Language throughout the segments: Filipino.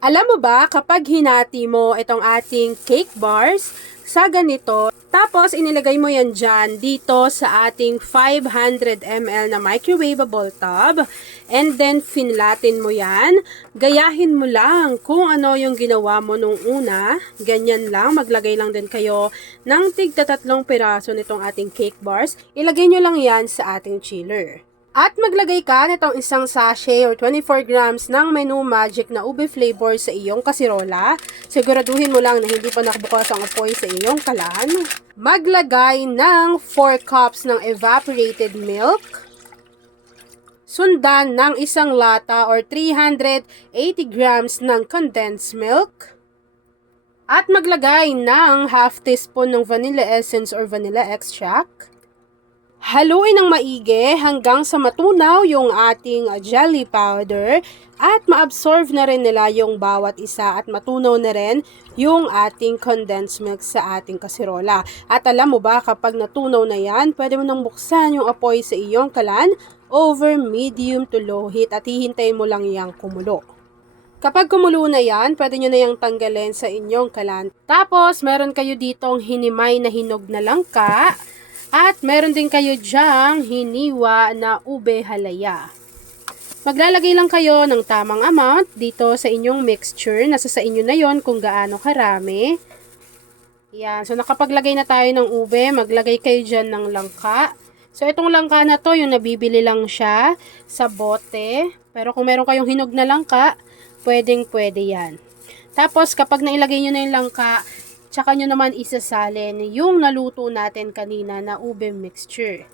Alam mo ba, kapag hinati mo itong ating cake bars sa ganito, tapos inilagay mo yan dyan dito sa ating 500 ml na microwavable tub, and then finlatin mo yan, gayahin mo lang kung ano yung ginawa mo nung una, ganyan lang, maglagay lang din kayo ng tigta 3 piraso nitong ating cake bars, ilagay nyo lang yan sa ating chiller. At maglagay ka nitong isang sachet or 24 grams ng Menu Magic na ube flavor sa iyong kasirola. Siguraduhin mo lang na hindi pa nakabukas ang apoy sa iyong kalan. Maglagay ng 4 cups ng evaporated milk. Sundan ng isang lata or 380 grams ng condensed milk. At maglagay ng half teaspoon ng vanilla essence or vanilla extract. Haluin ng maigi hanggang sa matunaw yung ating jelly powder at maabsorb na rin nila yung bawat isa at matunaw na rin yung ating condensed milk sa ating kasirola. At alam mo ba, kapag natunaw na yan, pwede mo nang buksan yung apoy sa iyong kalan over medium to low heat at hihintayin mo lang yang kumulo. Kapag kumulo na yan, pwede nyo na yung tanggalin sa inyong kalan. Tapos, meron kayo ditong hinimay na hinog na langka. At meron din kayo dyang hiniwa na ube halaya. Maglalagay lang kayo ng tamang amount dito sa inyong mixture. Nasa sa inyo na yon kung gaano karami. Yan. So nakapaglagay na tayo ng ube, maglagay kayo dyan ng langka. So itong langka na to, yung nabibili lang siya sa bote. Pero kung meron kayong hinog na langka, pwedeng pwede yan. Tapos kapag nailagay nyo na yung langka, tsaka nyo naman isasalin yung naluto natin kanina na ube mixture.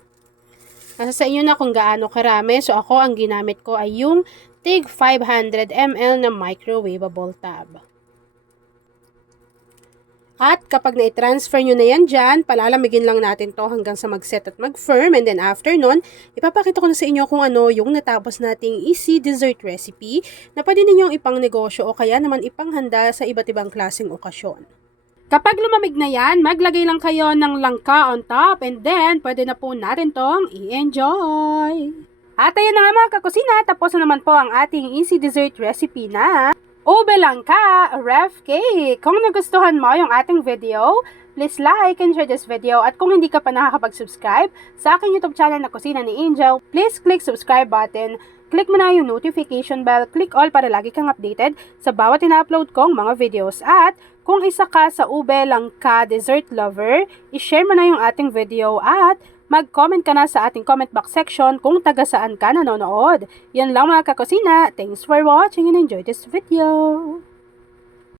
Nasa sa inyo na kung gaano karami. So ako, ang ginamit ko ay yung tig 500 ml na microwavable tub. At kapag na-transfer nyo na yan dyan, palalamigin lang natin to hanggang sa mag-set at mag-firm. And then after nun, ipapakita ko na sa inyo kung ano yung natapos nating easy dessert recipe na pwede ninyong ipang negosyo o kaya naman ipanghanda sa iba't ibang klaseng okasyon. Kapag lumamig na yan, maglagay lang kayo ng langka on top and then pwede na po natin tong i-enjoy. At ayan na nga mga kakusina, tapos na naman po ang ating easy dessert recipe na ube langka ref cake. Kung nagustuhan mo yung ating video, please like and share this video. At kung hindi ka pa nakakapag-subscribe sa aking YouTube channel na Kusina ni Angel, please click subscribe button. Click mo na yung notification bell, click all para lagi kang updated sa bawat ina-upload kong mga videos. At kung isa ka sa ube langka dessert lover, i-share mo na yung ating video at mag-comment ka na sa ating comment box section kung taga saan ka nanonood. Yan lang mga kakusina. Thanks for watching and enjoy this video.